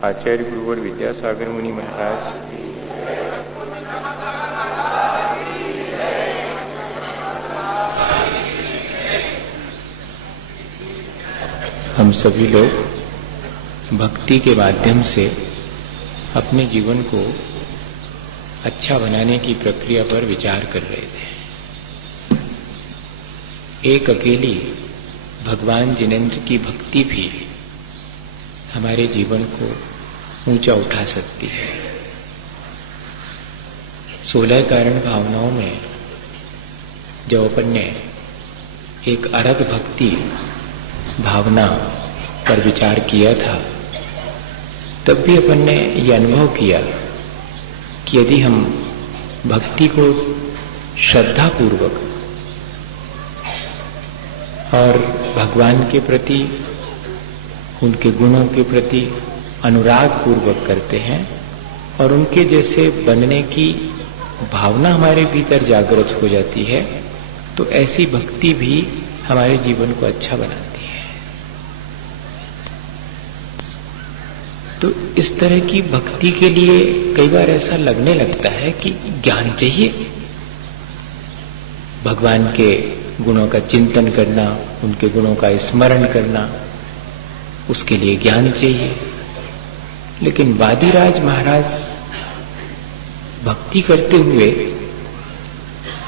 आचार्य गुरुवर विद्यासागर मुनि महाराज, हम सभी लोग भक्ति के माध्यम से अपने जीवन को अच्छा बनाने की प्रक्रिया पर विचार कर रहे थे। एक अकेली भगवान जिनेंद्र की भक्ति भी हमारे जीवन को ऊंचा उठा सकती है। 16 कारण भावनाओं में जब अपन ने एक अर्घ भक्ति भावना पर विचार किया था, तब भी अपन ने यह अनुभव किया कि यदि हम भक्ति को श्रद्धा पूर्वक और भगवान के प्रति, उनके गुणों के प्रति अनुराग पूर्वक करते हैं और उनके जैसे बनने की भावना हमारे भीतर जागृत हो जाती है, तो ऐसी भक्ति भी हमारे जीवन को अच्छा बनाती है। तो इस तरह की भक्ति के लिए कई बार ऐसा लगने लगता है कि ज्ञान चाहिए, भगवान के गुणों का चिंतन करना, उनके गुणों का स्मरण करना, उसके लिए ज्ञान चाहिए। लेकिन वादिराज महाराज भक्ति करते हुए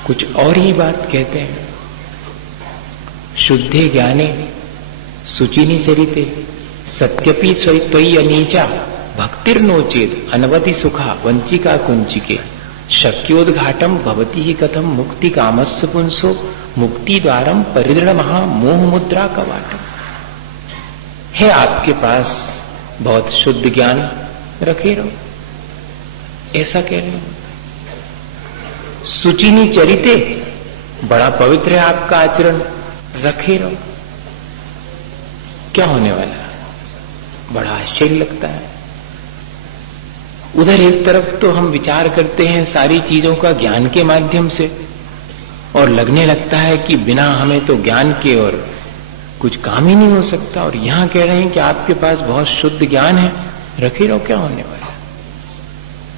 कुछ और ही बात कहते हैं। शुद्धे ज्ञाने शुचिनी चरिते सत्यपि त्वयि अनीचा भक्तिर्नोचेत अनवधि सुखा वंचिका कुंचिके शक्योद्घाटम भवति ही कथम मुक्ति कामस्य पुंसो मुक्ति द्वारम परिदृढ़ महा मोह मुद्रा कवाटम। है आपके पास बहुत शुद्ध ज्ञान, रखे रहो, ऐसा कह रहे हो। सुचिनी चरिते, बड़ा पवित्र है आपका आचरण, रखे रहो। क्या होने वाला है? बड़ा आश्चर्य लगता है। उधर एक तरफ तो हम विचार करते हैं सारी चीजों का ज्ञान के माध्यम से, और लगने लगता है कि बिना हमें तो ज्ञान के और कुछ काम ही नहीं हो सकता। और यहां कह रहे हैं कि आपके पास बहुत शुद्ध ज्ञान है, रखे रहो। क्या होने वाला?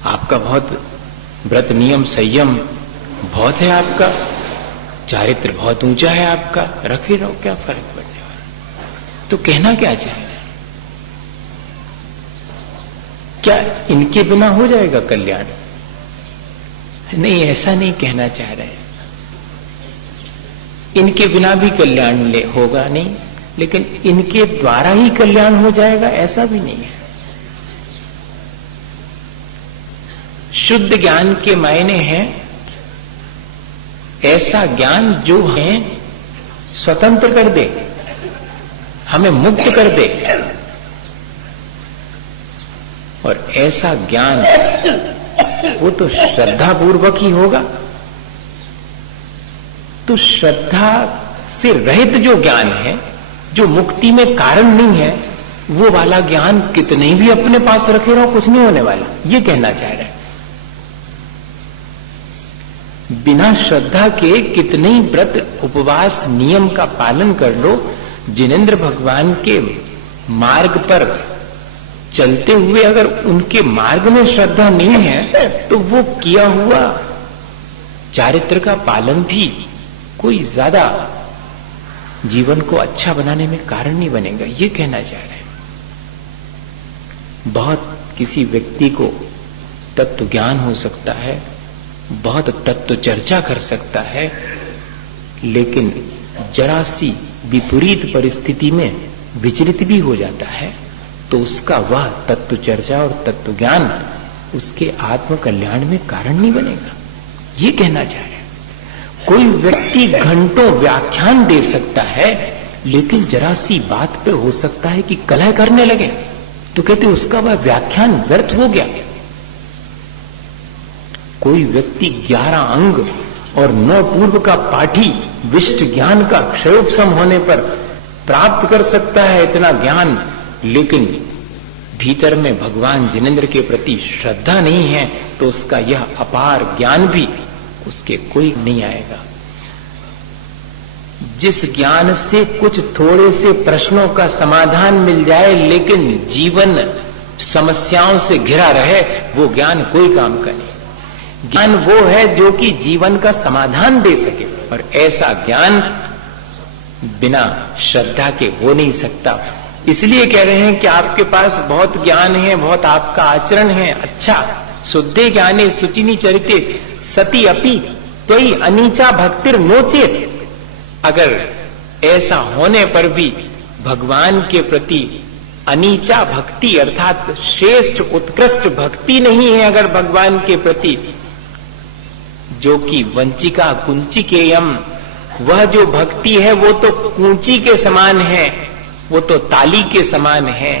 आपका बहुत व्रत नियम संयम बहुत है, आपका चारित्र बहुत ऊंचा है आपका, रखे रहो, क्या फर्क पड़ने वाला? तो कहना क्या चाह रहे हैं? क्या इनके बिना हो जाएगा कल्याण? नहीं, ऐसा नहीं कहना चाह रहे हैं। इनके बिना भी कल्याण होगा नहीं, लेकिन इनके द्वारा ही कल्याण हो जाएगा, ऐसा भी नहीं है। शुद्ध ज्ञान के मायने हैं ऐसा ज्ञान जो है स्वतंत्र कर दे, हमें मुक्त कर दे। और ऐसा ज्ञान वो तो श्रद्धा पूर्वक ही होगा। तो श्रद्धा से रहित जो ज्ञान है, जो मुक्ति में कारण नहीं है, वो वाला ज्ञान कितने भी अपने पास रखे रहो, कुछ नहीं होने वाला, ये कहना चाह रहे हैं। बिना श्रद्धा के कितने ही व्रत उपवास नियम का पालन कर लो, जिनेंद्र भगवान के मार्ग पर चलते हुए अगर उनके मार्ग में श्रद्धा नहीं है, तो वो किया हुआ चारित्र का पालन भी कोई ज्यादा जीवन को अच्छा बनाने में कारण नहीं बनेगा, ये कहना चाह रहे हैं। बहुत किसी व्यक्ति को तत्व ज्ञान हो सकता है, बहुत तत्व चर्चा कर सकता है, लेकिन जरा सी विपरीत परिस्थिति में विचलित भी हो जाता है, तो उसका वह तत्व चर्चा और तत्व ज्ञान उसके आत्म कल्याण में कारण नहीं बनेगा, ये कहना चाह रहे हैं। कोई व्यक्ति घंटों व्याख्यान दे सकता है, लेकिन जरा सी बात पे हो सकता है कि कलह करने लगे, तो कहते उसका वह व्याख्यान व्यर्थ हो गया। कोई व्यक्ति 11 अंग और 9 पूर्व का पाठी विशिष्ट ज्ञान का क्षयोपशम होने पर प्राप्त कर सकता है इतना ज्ञान, लेकिन भीतर में भगवान जिनेंद्र के प्रति श्रद्धा नहीं है, तो उसका यह अपार ज्ञान भी उसके कोई नहीं आएगा। जिस ज्ञान से कुछ थोड़े से प्रश्नों का समाधान मिल जाए, लेकिन जीवन समस्याओं से घिरा रहे, वो ज्ञान कोई काम का नहीं। ज्ञान वो है जो कि जीवन का समाधान दे सके, और ऐसा ज्ञान बिना श्रद्धा के हो नहीं सकता। इसलिए कह रहे हैं कि आपके पास बहुत ज्ञान है, बहुत आपका आचरण है अच्छा, शुद्धे ज्ञाने सुचिनी चरिते सती अपि त्वयि अनीचा भक्तिर नोचेत। अगर ऐसा होने पर भी भगवान के प्रति अनीचा भक्ति अर्थात श्रेष्ठ उत्कृष्ट भक्ति नहीं है, अगर भगवान के प्रति, जो कि वंचिका कुंचिकेयम, वह जो भक्ति है वो तो कुंची के समान है, वो तो ताली के समान है,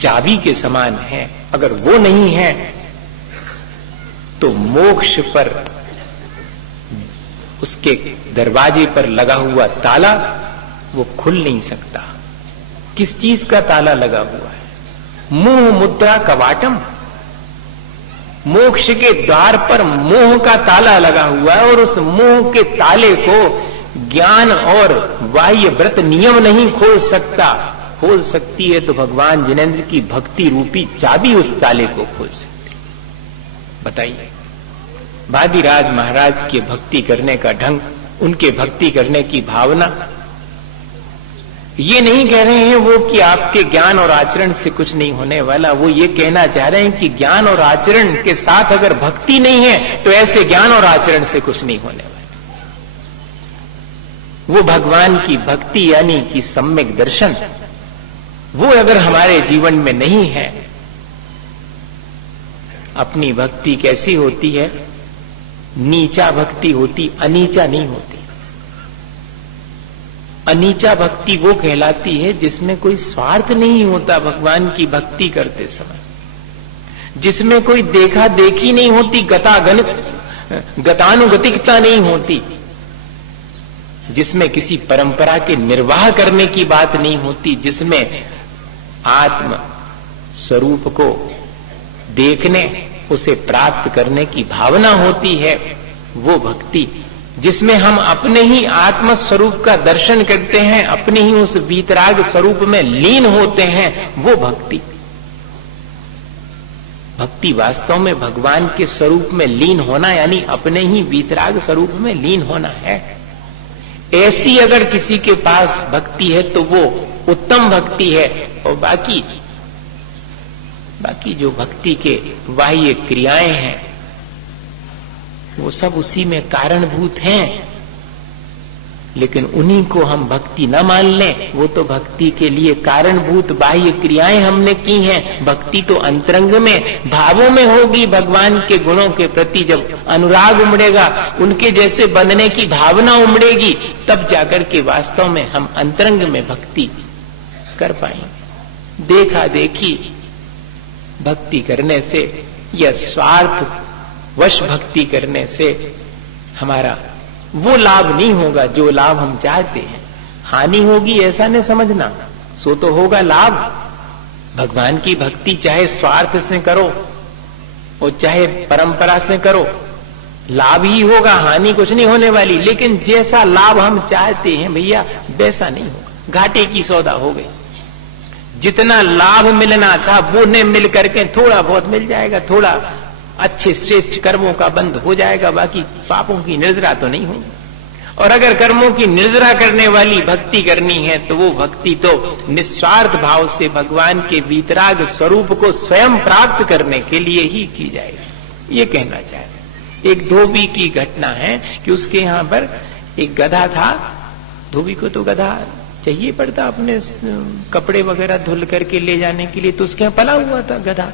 चाबी के समान है, अगर वो नहीं है तो मोक्ष पर उसके दरवाजे पर लगा हुआ ताला वो खुल नहीं सकता। किस चीज का ताला लगा हुआ है? मोह मुद्रा कवाटम, मोक्ष के द्वार पर मोह का ताला लगा हुआ है, और उस मोह के ताले को ज्ञान और बाह्य व्रत नियम नहीं खोल सकता। खोल सकती है तो भगवान जिनेंद्र की भक्ति रूपी चाबी उस ताले को खोल सकती। बताइए, वादिराज महाराज के भक्ति करने का ढंग, उनके भक्ति करने की भावना, ये नहीं कह रहे हैं वो कि आपके ज्ञान और आचरण से कुछ नहीं होने वाला। वो ये कहना चाह रहे हैं कि ज्ञान और आचरण के साथ अगर भक्ति नहीं है तो ऐसे ज्ञान और आचरण से कुछ नहीं होने वाला। वो भगवान की भक्ति यानी कि सम्यक दर्शन, वो अगर हमारे जीवन में नहीं है, अपनी भक्ति कैसी होती है? नीचा भक्ति होती, अनीचा नहीं होती। अनीचा भक्ति वो कहलाती है जिसमें कोई स्वार्थ नहीं होता भगवान की भक्ति करते समय, जिसमें कोई देखा देखी नहीं होती, गतानुगतिकता नहीं होती, जिसमें किसी परंपरा के निर्वाह करने की बात नहीं होती, जिसमें आत्म स्वरूप को देखने, उसे प्राप्त करने की भावना होती है, वो भक्ति। जिसमें हम अपने ही आत्म स्वरूप का दर्शन करते हैं, अपने ही उस वीतराग स्वरूप में लीन होते हैं, वो भक्ति। भक्ति वास्तव में भगवान के स्वरूप में लीन होना यानी अपने ही वीतराग स्वरूप में लीन होना है। ऐसी अगर किसी के पास भक्ति है तो वो उत्तम भक्ति है। और बाकी जो भक्ति के बाह्य क्रियाएं हैं वो सब उसी में कारणभूत हैं, लेकिन उन्हीं को हम भक्ति न मान लें। वो तो भक्ति के लिए कारणभूत बाह्य क्रियाएं हमने की हैं। भक्ति तो अंतरंग में भावों में होगी। भगवान के गुणों के प्रति जब अनुराग उमड़ेगा, उनके जैसे बनने की भावना उमड़ेगी, तब जाकर के वास्तव में हम अंतरंग में भक्ति कर पाएंगे। देखा देखी भक्ति करने से या स्वार्थ वश भक्ति करने से हमारा वो लाभ नहीं होगा जो लाभ हम चाहते हैं। हानि होगी ऐसा नहीं समझना, सो तो होगा लाभ। भगवान की भक्ति चाहे स्वार्थ से करो और चाहे परंपरा से करो, लाभ ही होगा, हानि कुछ नहीं होने वाली। लेकिन जैसा लाभ हम चाहते हैं भैया वैसा नहीं होगा, घाटे की सौदा हो गई। जितना लाभ मिलना था वो ने मिल करके थोड़ा बहुत मिल जाएगा, थोड़ा अच्छे श्रेष्ठ कर्मों का बंध हो जाएगा, बाकी पापों की निर्जरा तो नहीं होगी। और अगर कर्मों की निर्जरा करने वाली भक्ति करनी है तो वो भक्ति तो निस्वार्थ भाव से भगवान के वीतराग स्वरूप को स्वयं प्राप्त करने के लिए ही की जाएगी। ये कहना चाह रहे। एक धोबी की घटना है कि उसके यहाँ पर एक गधा था। धोबी को तो गधा चाहिए पड़ता अपने कपड़े वगैरह धुल करके ले जाने के लिए, तो उसके यहाँ पला हुआ था गधा।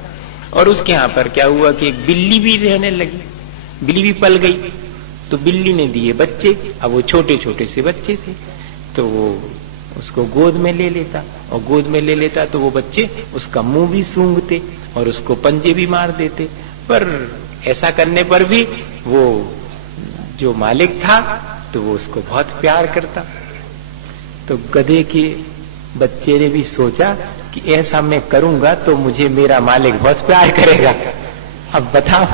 और उसके यहाँ पर क्या हुआ कि एक बिल्ली भी रहने लगी, बिल्ली भी पल गई। तो बिल्ली ने दिए बच्चे, अब वो छोटे छोटे से बच्चे थे, तो वो उसको गोद में ले लेता, और गोद में ले लेता तो वो बच्चे उसका मुंह भी सूंघते और उसको पंजे भी मार देते। पर ऐसा करने पर भी वो जो मालिक था तो वो उसको बहुत प्यार करता। तो गधे के बच्चे ने भी सोचा कि ऐसा मैं करूंगा तो मुझे मेरा मालिक बहुत प्यार करेगा। अब बताओ,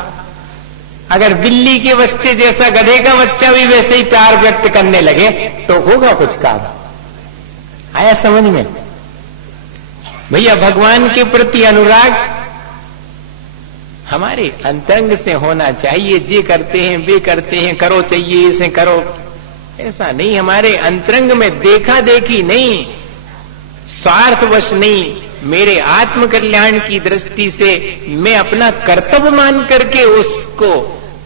अगर बिल्ली के बच्चे जैसा गधे का बच्चा भी वैसे ही प्यार व्यक्त करने लगे तो होगा कुछ काम। आया समझ में? भैया भगवान के प्रति अनुराग हमारे अंतरंग से होना चाहिए। जे करते हैं वे करते हैं, करो चाहिए इसे करो, ऐसा नहीं। हमारे अंतरंग में देखा देखी नहीं, स्वार्थवश नहीं, मेरे आत्म कल्याण की दृष्टि से मैं अपना कर्तव्य मान करके उसको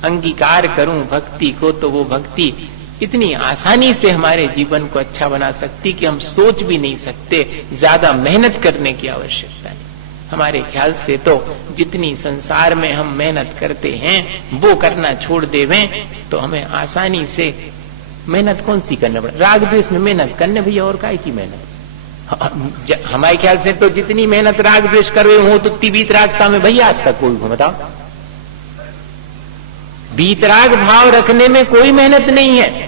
अंगीकार करूं भक्ति को, तो वो भक्ति इतनी आसानी से हमारे जीवन को अच्छा बना सकती कि हम सोच भी नहीं सकते। ज्यादा मेहनत करने की आवश्यकता नहीं। हमारे ख्याल से तो जितनी संसार में हम मेहनत करते हैं वो करना छोड़ देवें तो हमें आसानी से मेहनत कौन सी करना पड़े। राग द्वेष में मेहनत करने भैया, और काय की मेहनत। हमारे ख्याल से तो जितनी मेहनत राग द्वेष कर रहे हो तो वीतरागता में भैया आज तक कोई बताओ। वीतराग भाव रखने में कोई मेहनत नहीं है।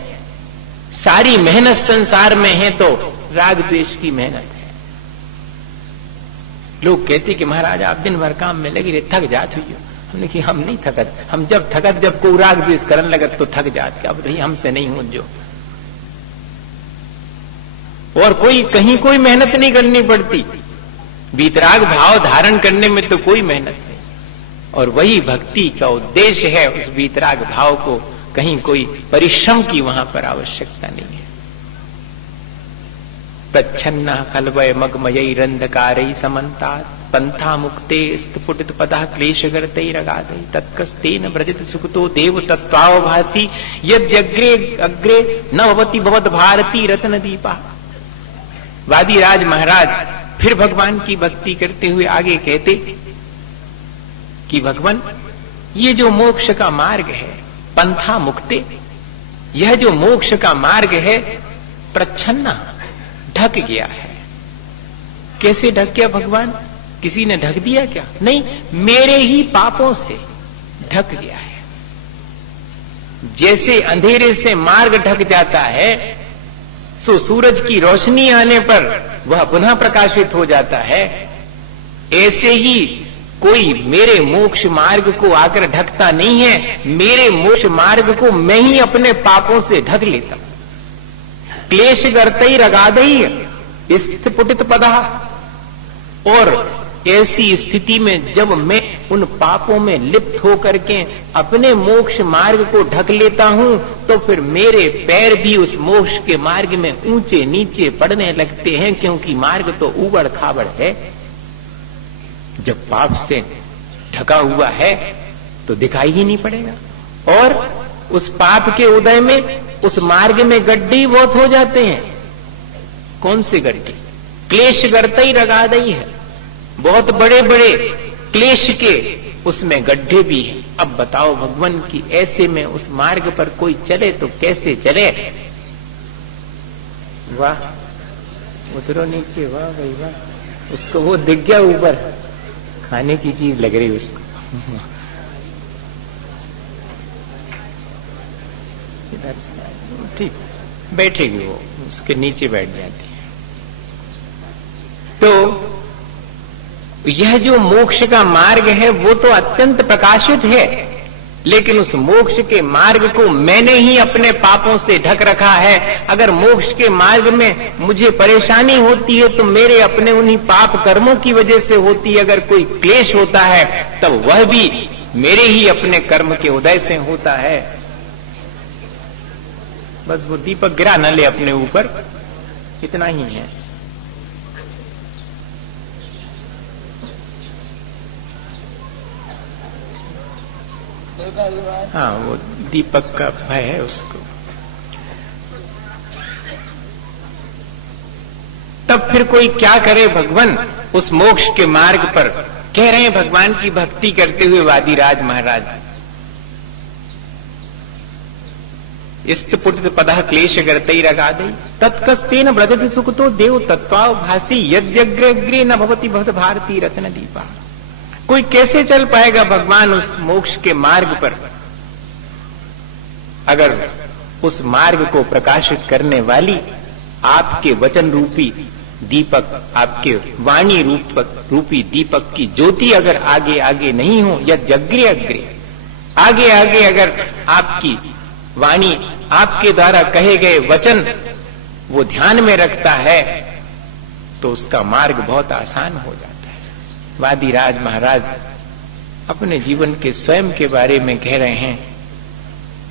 सारी मेहनत संसार में है तो राग द्वेष की मेहनत है। लोग कहते कि महाराज आप दिन भर काम में लगी रहे, थक जात हुई हो। हमने कि हम नहीं थकत, हम जब थकत जब कोई राग द्वेष करने लगत तो थक जात। अब भाई हमसे नहीं हो जो, और कोई कहीं कोई मेहनत नहीं करनी पड़ती। वीतराग भाव धारण करने में तो कोई मेहनत नहीं, और वही भक्ति का उद्देश्य है। उस वीतराग भाव को कहीं कोई परिश्रम की वहां पर आवश्यकता नहीं है। प्रच्छन्ना कलवय मगमयी रंधकारई समन्तात् पंथा मुक्ते स्फुटित पदा क्लेशगर्तै रगादई तत्कस्तेन व्रजित सुखतो देव तत्त्वावभासी यद्यग्रे अग्रे न भवति भवद भारती रत्न दीपा। वादिराज महाराज फिर भगवान की भक्ति करते हुए आगे कहते कि भगवान ये जो मोक्ष का मार्ग है, पंथा मुक्ते, यह जो मोक्ष का मार्ग है प्रच्छन्ना, ढक गया है। कैसे ढक गया भगवान? किसी ने ढक दिया क्या? नहीं, मेरे ही पापों से ढक गया है। जैसे अंधेरे से मार्ग ढक जाता है सो सूरज की रोशनी आने पर वह पुनः प्रकाशित हो जाता है, ऐसे ही कोई मेरे मोक्ष मार्ग को आकर ढकता नहीं है। मेरे मोक्ष मार्ग को मैं ही अपने पापों से ढक लेता हूं। क्लेश गर्तई रगादई स्फुटित पदा, और ऐसी स्थिति में जब मैं उन पापों में लिप्त होकर के अपने मोक्ष मार्ग को ढक लेता हूं तो फिर मेरे पैर भी उस मोक्ष के मार्ग में ऊंचे नीचे पड़ने लगते हैं, क्योंकि मार्ग तो उबड़ खाबड़ है। जब पाप से ढका हुआ है तो दिखाई ही नहीं पड़ेगा, और उस पाप के उदय में उस मार्ग में गड्ढे बहुत हो जाते हैं। कौन से गड्ढे? क्लेश गर्तई रगादई है, बहुत बड़े बड़े क्लेश के उसमें गड्ढे भी हैं। अब बताओ भगवान की ऐसे में उस मार्ग पर कोई चले तो कैसे चले? वाह, उतरो नीचे, वाह भाई वाह। उसको वो दिख गया ऊपर, खाने की चीज लग रही उसको। इधर से ठीक बैठेगी, वो उसके नीचे बैठ जाती है। तो यह जो मोक्ष का मार्ग है वो तो अत्यंत प्रकाशित है, लेकिन उस मोक्ष के मार्ग को मैंने ही अपने पापों से ढक रखा है। अगर मोक्ष के मार्ग में मुझे परेशानी होती है तो मेरे अपने उन्हीं पाप कर्मों की वजह से होती है। अगर कोई क्लेश होता है तब वह भी मेरे ही अपने कर्म के उदय से होता है। बस वो दीपक गिरा न ले अपने ऊपर, इतना ही है। हाँ, वो दीपक का भय है उसको। तब फिर कोई क्या करे भगवान उस मोक्ष के मार्ग पर? कह रहे हैं भगवान की भक्ति करते हुए वादिराज महाराज, स्तपुटित पदः क्लेश गर्तई रगादई तत्कस्तेन व्रजति सुखतो देव तत्त्वावभासी यद्यग्रे न भवति भवत भारती रत्न दीपा। कोई कैसे चल पाएगा भगवान उस मोक्ष के मार्ग पर अगर उस मार्ग को प्रकाशित करने वाली आपके वचन रूपी दीपक, आपके वाणी रूपी दीपक की ज्योति अगर आगे आगे नहीं हो, यद्यग्रे अग्रे, आगे आगे अगर आपकी वाणी, आपके द्वारा कहे गए वचन वो ध्यान में रखता है, तो उसका मार्ग बहुत आसान हो जाता है। वादिराज महाराज अपने जीवन के स्वयं के बारे में कह रहे हैं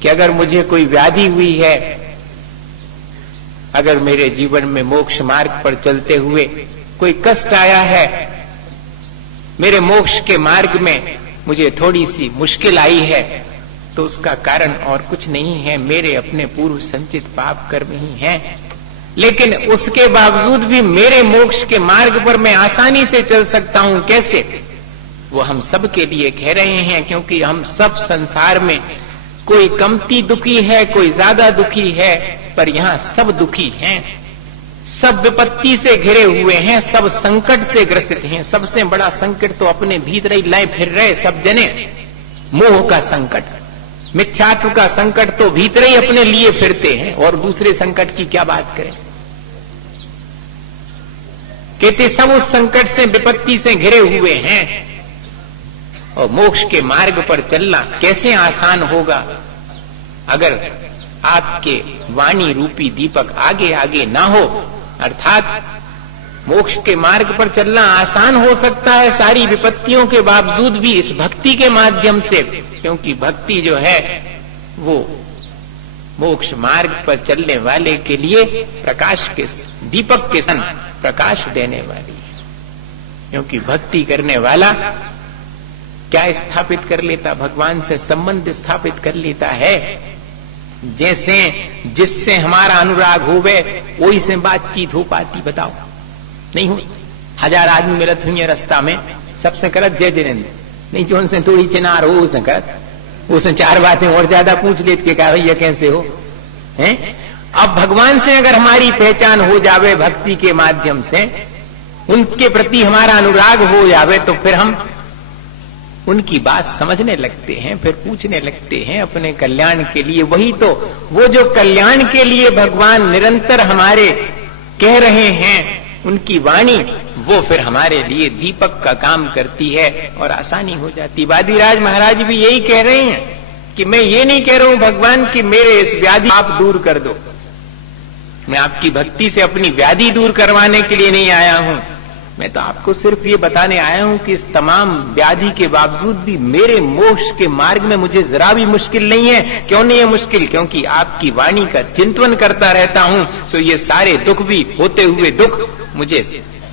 कि अगर मुझे कोई व्याधि हुई है, अगर मेरे जीवन में मोक्ष मार्ग पर चलते हुए कोई कष्ट आया है, मेरे मोक्ष के मार्ग में मुझे थोड़ी सी मुश्किल आई है, तो उसका कारण और कुछ नहीं है, मेरे अपने पूर्व संचित पाप कर्म ही हैं। लेकिन उसके बावजूद भी मेरे मोक्ष के मार्ग पर मैं आसानी से चल सकता हूं। कैसे? वो हम सब के लिए कह रहे हैं, क्योंकि हम सब संसार में कोई कमती दुखी है, कोई ज्यादा दुखी है, पर यहाँ सब दुखी हैं, सब विपत्ति से घिरे हुए हैं, सब संकट से ग्रसित हैं। सबसे बड़ा संकट तो अपने भीतर ही लाए फिर रहे सब जने, मोह का संकट, मिथ्यात्व का संकट तो भीतर ही अपने लिए फिरते हैं, और दूसरे संकट की क्या बात करें। कहते सब उस संकट से, विपत्ति से घिरे हुए हैं, और मोक्ष के मार्ग पर चलना कैसे आसान होगा अगर आपके वाणी रूपी दीपक आगे आगे ना हो। अर्थात मोक्ष के मार्ग पर चलना आसान हो सकता है सारी विपत्तियों के बावजूद भी इस भक्ति के माध्यम से, क्योंकि भक्ति जो है वो मोक्ष मार्ग पर चलने वाले के लिए प्रकाश के दीपक के सन प्रकाश देने वाली है। क्योंकि भक्ति करने वाला क्या स्थापित कर लेता? भगवान से संबंध स्थापित कर लेता है। जैसे जिससे हमारा अनुराग होवे वही से बातचीत हो पाती, बताओ? नहीं हो। 1000 आदमी मिलत हुई रास्ता में, सबसे करत जय जिनेन्द्र, नहीं जो उनसे थोड़ी चिनार हो उसे करत, उसने 4 बातें और ज्यादा पूछ लेते कि क्या भैया कैसे हो हैं। अब भगवान से अगर हमारी पहचान हो जावे भक्ति के माध्यम से, उनके प्रति हमारा अनुराग हो जावे, तो फिर हम उनकी बात समझने लगते हैं, फिर पूछने लगते हैं अपने कल्याण के लिए। वही तो वो जो कल्याण के लिए भगवान निरंतर हमारे कह रहे हैं, उनकी वाणी वो फिर हमारे लिए दीपक का काम करती है और आसानी हो जाती। वादिराज महाराज भी यही कह रहे हैं कि मैं ये नहीं कह रहा हूं भगवान कि मेरे इस व्याधि आप दूर कर दो, मैं आपकी भक्ति से अपनी व्याधि दूर करवाने के लिए नहीं आया हूं। मैं तो आपको सिर्फ ये बताने आया हूं कि इस तमाम व्याधि के बावजूद भी मेरे मोक्ष के मार्ग में मुझे जरा भी मुश्किल नहीं है। क्यों नहीं है मुश्किल? क्योंकि आपकी वाणी का चिंतन करता रहता हूं, सो ये सारे दुख भी होते हुए दुख मुझे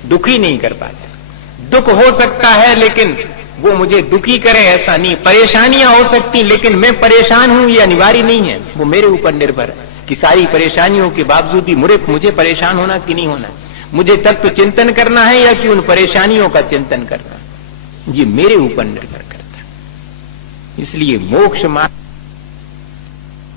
दुखी नहीं कर पाते। दुख हो सकता है लेकिन वो मुझे दुखी करे ऐसा नहीं। परेशानियां हो सकती लेकिन मैं परेशान हूं ये अनिवार्य नहीं है, वो मेरे ऊपर निर्भर है कि सारी परेशानियों के बावजूद भी मुझे परेशान होना कि नहीं होना, मुझे तत्व चिंतन करना है या कि उन परेशानियों का चिंतन करना है, ये मेरे ऊपर निर्भर करता है। इसलिए मोक्ष मार्ग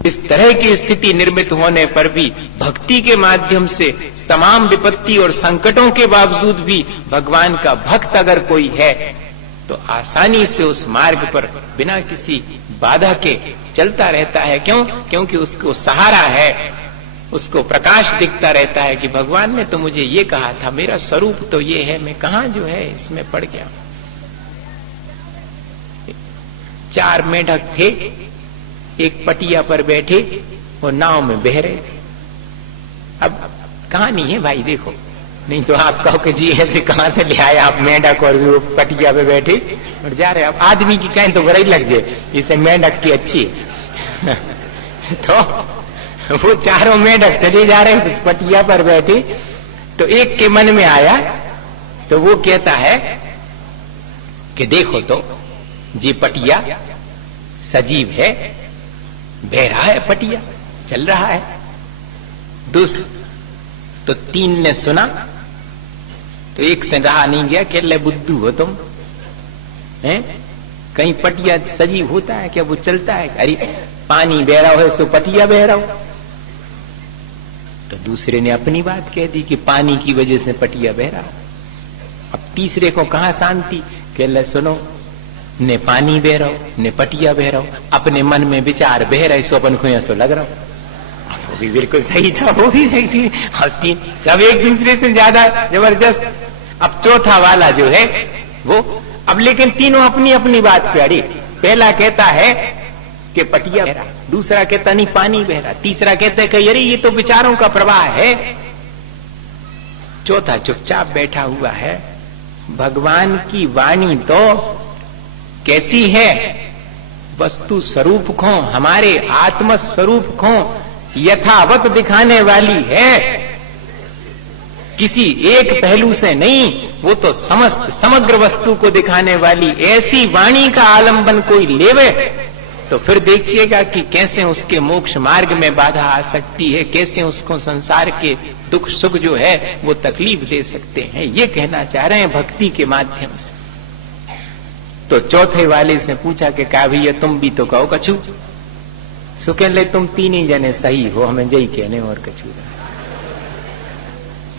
इस तरह की स्थिति निर्मित होने पर भी भक्ति के माध्यम से तमाम विपत्ति और संकटों के बावजूद भी भगवान का भक्त अगर कोई है तो आसानी से उस मार्ग पर बिना किसी बाधा के चलता रहता है। क्यों? क्योंकि उसको सहारा है, उसको प्रकाश दिखता रहता है कि भगवान ने तो मुझे ये कहा था, मेरा स्वरूप तो ये है, मैं कहां जो है इसमें पड़ गया। 4 मेढक थे, एक पटिया पर बैठे और नाव में बह रहे थे। अब कहानी है भाई, देखो, नहीं तो आप कहो कि जी ऐसे कहां से ले आए आप मेढक और वो पटिया पे बैठे और जा रहे। अब आदमी की कहें तो बुराई लग जाए, इसे मेढक की अच्छी तो वो चारों मेढक चले जा रहे उस पटिया पर बैठे, तो एक के मन में आया तो वो कहता है कि देखो तो जी पटिया सजीव है, बह रहा है, पटिया चल रहा है। दूसरा तो 3 ने सुना तो एक से रहा नहीं गया, कह ले बुद्धू हो तुम हैं, कहीं पटिया सजीव होता है क्या? वो चलता है? अरे पानी बह रहा हो सो पटिया बह रहा हो। तो दूसरे ने अपनी बात कह दी कि पानी की वजह से पटिया बह रहा हो। अब तीसरे को कहां शांति? कह ले सुनो, ने पानी बह रहा हो ने पटिया बह रहा हो, अपने मन में विचार बह रहे सो अपन खुया सो लग रहा हो। वो भी बिल्कुल सही था, वो भी नहीं थी, सब एक दूसरे से ज्यादा जबरदस्त। अब चौथा वाला जो है वो, अब लेकिन तीनों अपनी अपनी बात पे अड़े। पहला कहता है कि पटिया बह रहा, दूसरा कहता नहीं पानी बह रहा, तीसरा कहता है कि अरे ये तो विचारों का प्रवाह है। चौथा चुपचाप बैठा हुआ है। भगवान की वाणी तो कैसी है? वस्तु स्वरूप को, हमारे आत्म स्वरूप को यथावत दिखाने वाली है, किसी एक पहलू से नहीं, वो तो समस्त समग्र वस्तु को दिखाने वाली ऐसी वाणी का आलंबन कोई लेवे तो फिर देखिएगा कि कैसे उसके मोक्ष मार्ग में बाधा आ सकती है, कैसे उसको संसार के दुख सुख जो है वो तकलीफ दे सकते हैं। ये कहना चाह रहे हैं भक्ति के माध्यम से। तो चौथे वाले से पूछा कि का भैया तुम भी तो कहो कछु। सो कह ले तुम तीन ही जने सही हो, हमें जई कहने और कछु।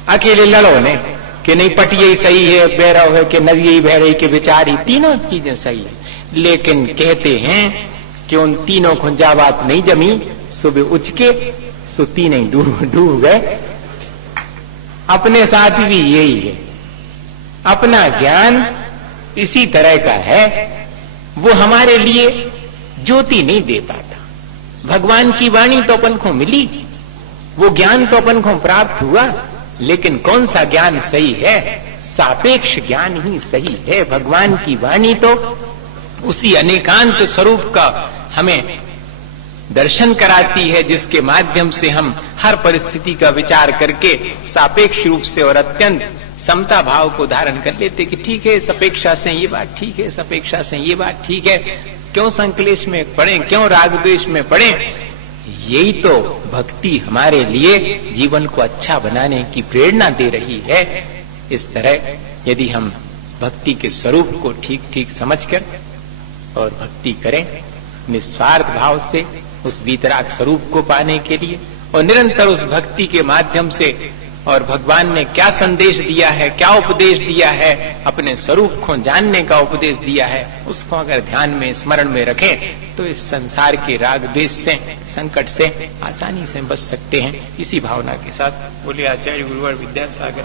अकेले लड़ो ने कि नहीं पटिए ही सही है, बैरव है कि नदिये ही बह रही के विचार ही, तीनों चीजें सही है। लेकिन कहते हैं कि उन तीनों को जा बात नहीं जमी, सुबह उचके सो तीन ही डूब गए। अपने साथ भी यही है, अपना ज्ञान इसी तरह का है, वो हमारे लिए ज्योति नहीं दे पाता। भगवान की वाणी तो अपन को मिली, वो ज्ञान तो अपन को प्राप्त हुआ, लेकिन कौन सा ज्ञान सही है? सापेक्ष ज्ञान ही सही है। भगवान की वाणी तो उसी अनेकांत स्वरूप का हमें दर्शन कराती है, जिसके माध्यम से हम हर परिस्थिति का विचार करके सापेक्ष रूप से और अत्यंत समता भाव को धारण कर लेते कि ठीक है, इस अपेक्षा से ये बात ठीक है, इस अपेक्षा से ये बात ठीक है, क्यों संकलेश में पड़े, क्यों राग द्वेष में पड़े। यही तो भक्ति हमारे लिए जीवन को अच्छा बनाने की प्रेरणा दे रही है। इस तरह यदि हम भक्ति के स्वरूप को ठीक ठीक समझकर और भक्ति करें निस्वार्थ भाव से उस वीतराग स्वरूप को पाने के लिए, और निरंतर उस भक्ति के माध्यम से, और भगवान ने क्या संदेश दिया है, क्या उपदेश दिया है, अपने स्वरूप को जानने का उपदेश दिया है, उसको अगर ध्यान में स्मरण में रखें तो इस संसार के राग द्वेष से, संकट से आसानी से बच सकते हैं। इसी भावना के साथ बोले आचार्य गुरुवर विद्यासागर।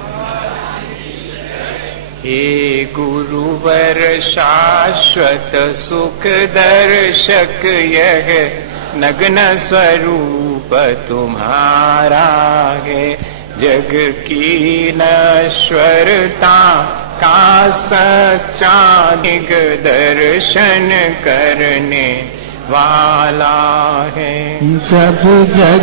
हे गुरुवर शाश्वत सुख दर्शक, यह नग्न स्वरूप तुम्हारा है। जग की नश्वरता का सच्चा निग दर्शन करने वाला है। जब जग